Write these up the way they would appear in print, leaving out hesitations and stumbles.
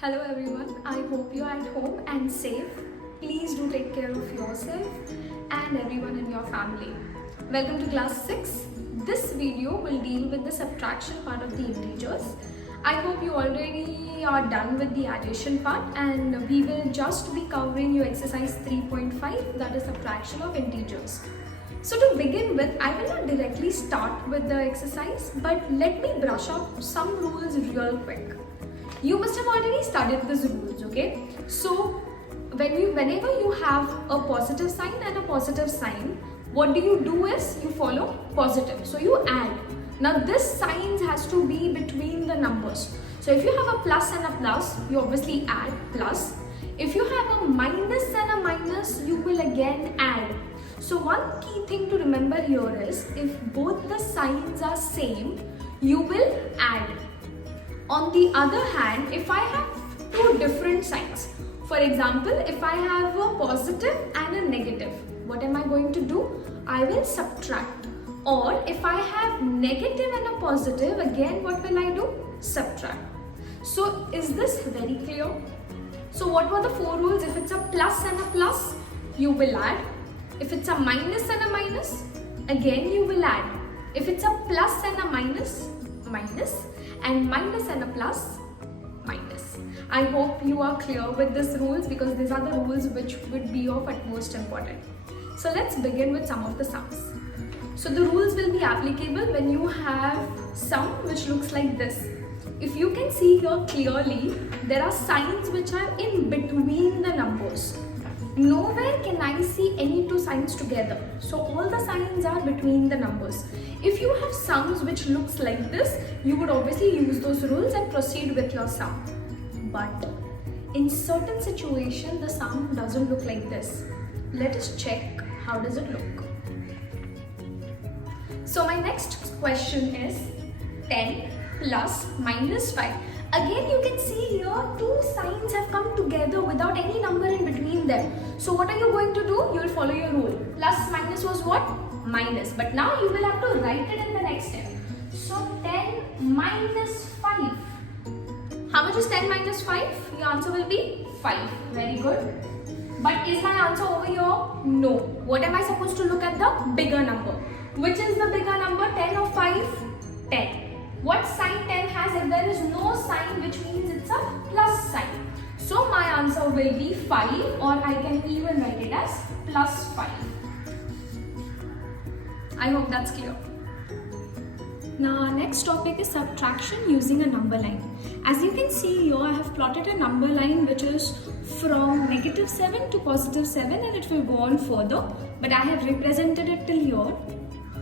Hello everyone, I hope you are at home and safe. Please do take care of yourself and everyone in your family. Welcome to class 6. This video will deal with the subtraction part of the integers. I hope you already are done with the addition part, and we will just be covering your exercise 3.5, that is subtraction of integers. So to begin with, I will not directly start with the exercise, but let me brush up some rules real quick. You must have already studied these rules, okay? So whenever you have a positive sign and a positive sign, what do is you follow positive. So you add. Now this sign has to be between the numbers. So if you have a plus and a plus, you obviously add plus. If you have a minus and a minus, you will again add. So one key thing to remember here is, if both the signs are same, you will add. On the other hand, if I have two different signs, for example, if I have a positive and a negative, what am I going to do? I will subtract. Or if I have negative and a positive, again what will I do? Subtract. So is this very clear? So what were the four rules? If it's a plus and a plus, you will add. If it's a minus and a minus, again you will add. If it's a plus and a minus, minus. And minus and a plus, minus. I hope you are clear with these rules, because these are the rules which would be of utmost importance. So let's begin with some of the sums. So the rules will be applicable when you have sum which looks like this. If you can see here clearly, there are signs which are in between the numbers. Nowhere can I see any two signs together. So all the signs are between the numbers. If you have sums which looks like this, you would obviously use those rules and proceed with your sum. But in certain situation, the sum doesn't look like this. Let us check how does it look. So my next question is 10 plus minus 5. Again, you can see here two signs have come together without any number in between them. So what are you going to do? You will follow your rule. Plus minus was what? Minus. But now you will have to write it in the next step. So 10 minus 5. How much is 10 minus 5? Your answer will be 5. Very good. But is my answer over here? No. What am I supposed to look at? The bigger number. Which is the bigger number? 10 or 5? 10. What sign 10 has? If there is no sign, which means it's a plus sign. So my answer will be 5, or I can even write it as plus 5. I hope that's clear. Now our next topic is subtraction using a number line. As you can see here, I have plotted a number line which is from negative 7 to positive 7, and it will go on further. But I have represented it till here.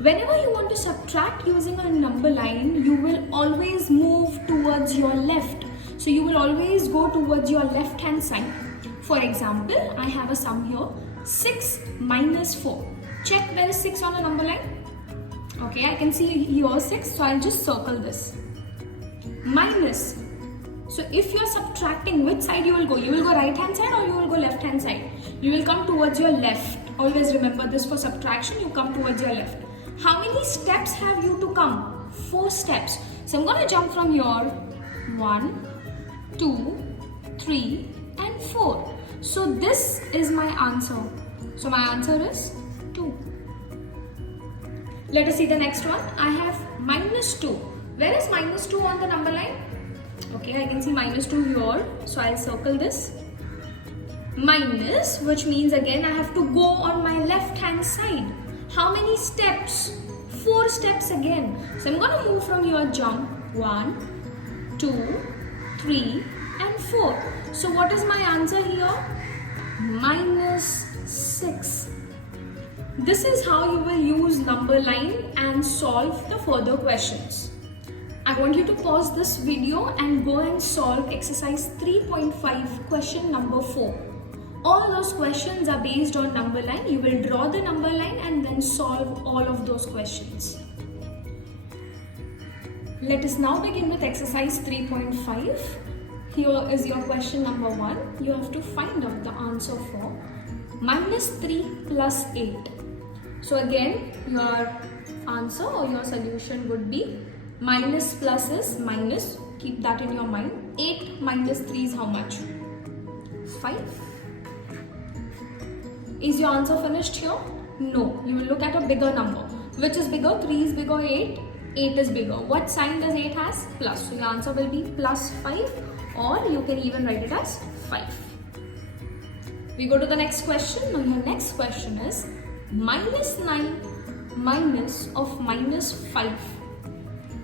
Whenever you want to subtract using a number line, you will always move towards your left. So you will always go towards your left hand side. For example, I have a sum here, 6 minus 4. Check where is 6 on a number line. Okay, I can see here 6, so I'll just circle this. Minus. So if you are subtracting, which side you will go? You will go right hand side or you will go left hand side? You will come towards your left. Always remember this, for subtraction, you come towards your left. How many steps have you to come? 4 steps. So I'm going to jump from here. 1, 2, 3 and 4. So this is my answer. So my answer is 2. Let us see the next one. I have minus 2. Where is minus 2 on the number line? Okay, I can see minus 2 here. So I'll circle this. Minus, which means again I have to go on my left hand side. How many steps? 4 steps again. So I'm going to move from here, jump 1, 2, 3 and 4. So what is my answer here? Minus 6. This is how you will use number line and solve the further questions. I want you to pause this video and go and solve exercise 3.5 question number 4. All those questions are based on number line. You will draw the number line and then solve all of those questions. Let us now begin with exercise 3.5. Here is your question number 1. You have to find out the answer for minus 3 plus 8. So again, your answer or your solution would be minus plus is minus. Keep that in your mind. 8 minus 3 is how much? 5. Is your answer finished here? No. You will look at a bigger number. Which is bigger? 3 is bigger, 8 is bigger. What sign does 8 has? Plus. So your answer will be plus 5, or you can even write it as 5. We go to the next question. Now your next question is minus 9 minus of minus 5.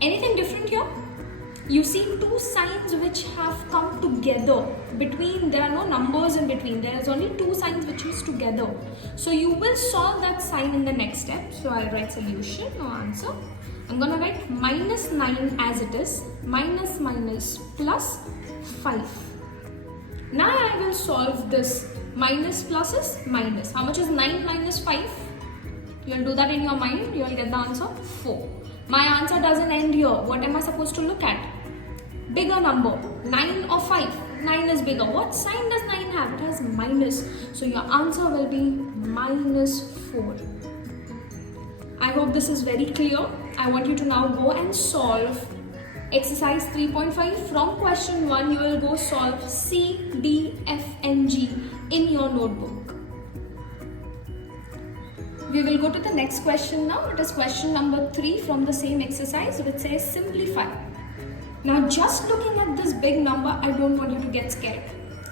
Anything different here? You see two signs which have come together. There are no numbers in between. There is only two signs which is together. So you will solve that sign in the next step. So I'll write solution or answer. I'm going to write minus 9 as it is. Minus plus 5. Now I will solve this. Minus plus is minus. How much is 9 minus 5? You will do that in your mind. You will get the answer 4. My answer doesn't end here. What am I supposed to look at? Bigger number, 9 or 5? 9 is bigger. What sign does 9 have? It has minus. So your answer will be minus 4. I hope this is very clear. I want you to now go and solve exercise 3.5. From question 1, you will go solve C, D, F and G in your notebook. We will go to the next question now. It is question number 3 from the same exercise, which says simplify. Now just looking at this big number, I don't want you to get scared.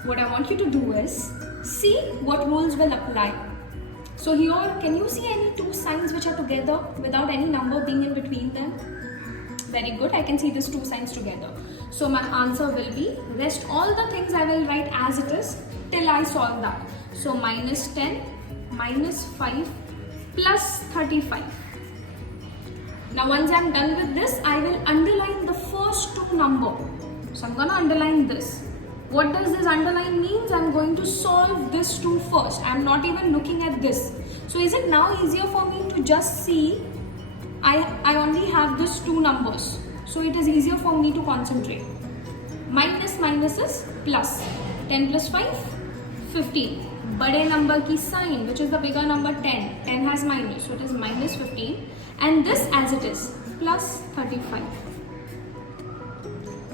What I want you to do is see what rules will apply. So here, can you see any two signs which are together without any number being in between them? Very good, I can see these two signs together. So my answer will be, rest all the things I will write as it is till I solve that. So minus 10, minus 5, plus 35. Now once I am done with this, I will underline the first two number. So I'm going to underline this. What does this underline means? I'm going to solve this two first. I'm not even looking at this. So is it now easier for me to just see I only have these two numbers. So it is easier for me to concentrate. Minus is plus. 10 plus 5, 15. Bade number ki sign, which is the bigger number 10. 10 has minus, so it is minus 15. And this as it is, plus 35.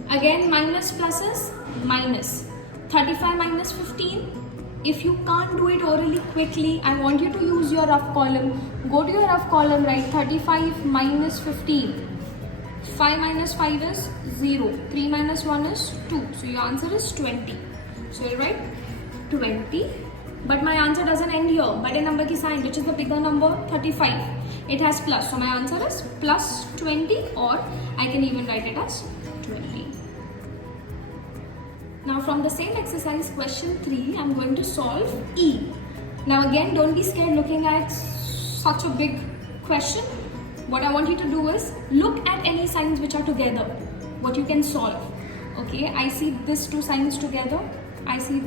Again minus plus is minus. 35 minus 15. If you can't do it orally quickly, I want you to use your rough column. Go to your rough column, write 35 minus 15. 5 minus 5 is 0. 3 minus 1 is 2. So your answer is 20. So you'll write 20. But my answer doesn't end here. Bade number ki sign, which is the bigger number, 35. It has plus. So my answer is plus 20, or I can even write it as 20. Now from the same exercise, question 3, I'm going to solve E. Now again, don't be scared looking at such a big question. What I want you to do is look at any signs which are together, what you can solve. Okay, I see these two signs together, I see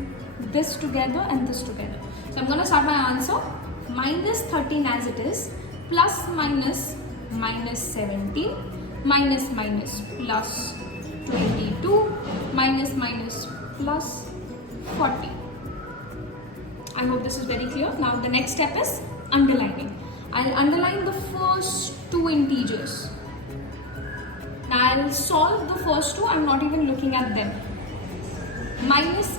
this together and this together. So I'm going to start my answer. Minus 13 as it is, plus minus 17, minus plus 22, minus plus 40. I hope this is very clear. Now the next step is underlining. I'll underline the first two integers. Now I'll solve the first two. I'm not even looking at them. Minus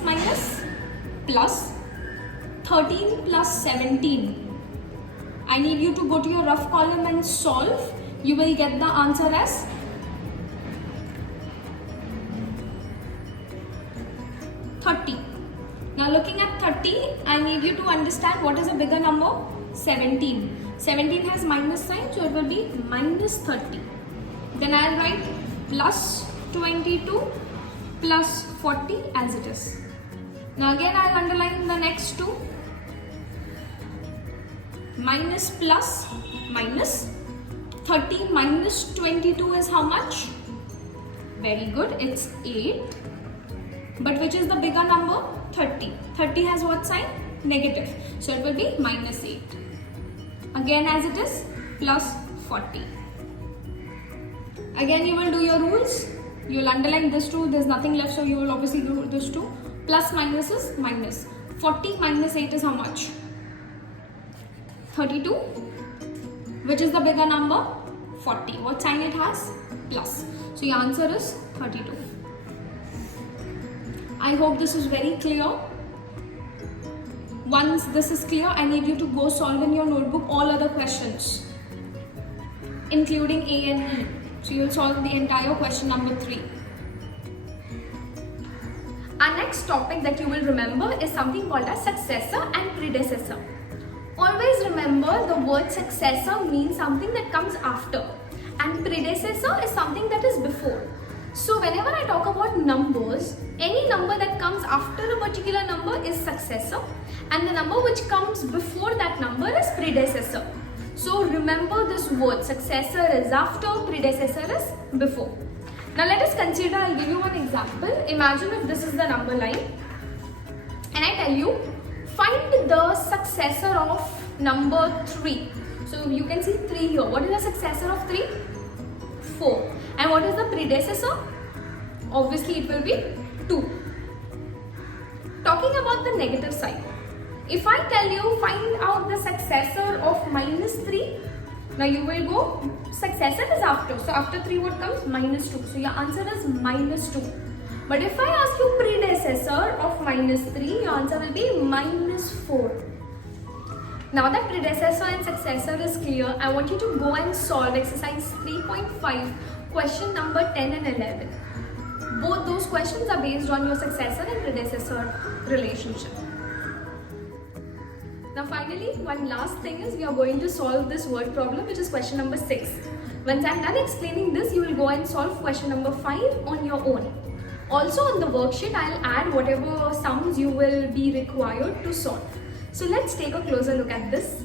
plus 13 plus 17. I need you to go to your rough column and solve. You will get the answer as 30. Now looking at 30, I need you to understand what is a bigger number? 17. 17 has minus sign, so it will be minus 30. Then I'll write plus 22 plus 40 as it is. Now again I'll underline the next two. Minus plus minus. 30 minus 22 is how much? Very good, it's 8. But which is the bigger number? 30. 30 has what sign? Negative. So it will be minus 8. Again as it is, plus 40. Again you will do your rules. You will underline this two, there is nothing left, so you will obviously do this two. Plus minus is minus. 40 minus 8 is how much? 32. Which is the bigger number? 40. What sign it has? Plus. So your answer is 32. I hope this is very clear. Once this is clear, I need you to go solve in your notebook all other questions, including A and E. So you will solve the entire question number 3. Our next topic that you will remember is something called as successor and predecessor. Always remember, the word successor means something that comes after, and predecessor is something that is before. So whenever I talk about numbers, any number that comes after a particular number is successor, and the number which comes before that number is predecessor. So remember this word, successor is after, predecessor is before. Now let us consider, I'll give you one example. Imagine if this is the number line and I tell you, find the successor of number 3. So you can see 3 here. What is the successor of 3? 4. And what is the predecessor? Obviously it will be 2. Talking about the negative side. If I tell you find out the successor of -3, now you will go, successor is after. So after 3 what comes? -2. So your answer is -2. But if I ask you predecessor of -3, your answer will be -4. Now that predecessor and successor is clear, I want you to go and solve exercise 3.5, question number 10 and 11. Both those questions are based on your successor and predecessor relationship. Now finally, one last thing is we are going to solve this word problem, which is question number 6. Once I am done explaining this, you will go and solve question number 5 on your own. Also on the worksheet, I will add whatever sums you will be required to solve. So let's take a closer look at this.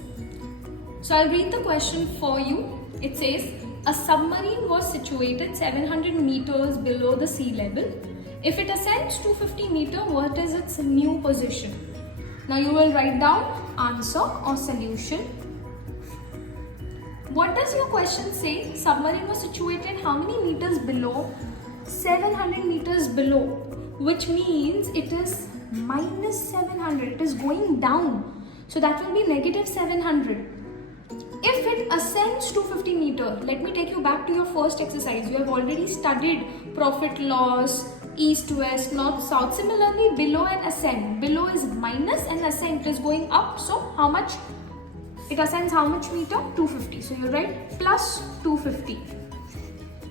So I'll read the question for you. It says, a submarine was situated 700 meters below the sea level. If it ascends 250 meters, what is its new position? Now you will write down answer or solution. What does your question say? Submarine was situated how many meters below? 700 meters below, which means it is -700. It is going down. So that will be -700. If it ascends 250 meters, let me take you back to your first exercise. You have already studied profit loss, east, west, north, south. Similarly, below and ascend. Below is minus and ascend is going up. So how much? It ascends how much meter? 250. So you write plus 250.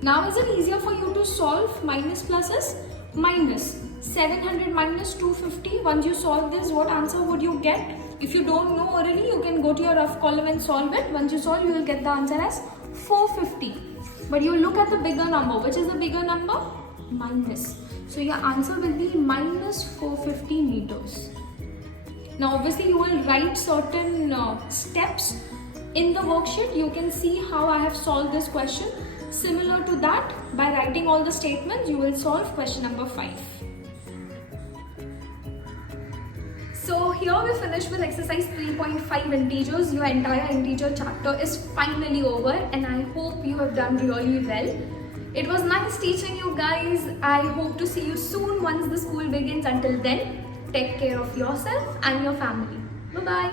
Now is it easier for you to solve? Minus plus is minus. 700 minus 250. Once you solve this, what answer would you get? If you don't know already, you can go to your rough column and solve it. Once you solve, you will get the answer as 450. But you look at the bigger number. Which is the bigger number? Minus. So your answer will be minus 450 meters. Now obviously you will write certain steps in the worksheet. You can see how I have solved this question. Similar to that, by writing all the statements, you will solve question number 5. So here we finished with exercise 3.5 integers. Your entire integer chapter is finally over and I hope you have done really well. It was nice teaching you guys. I hope to see you soon once the school begins. Until then, take care of yourself and your family. Bye-bye.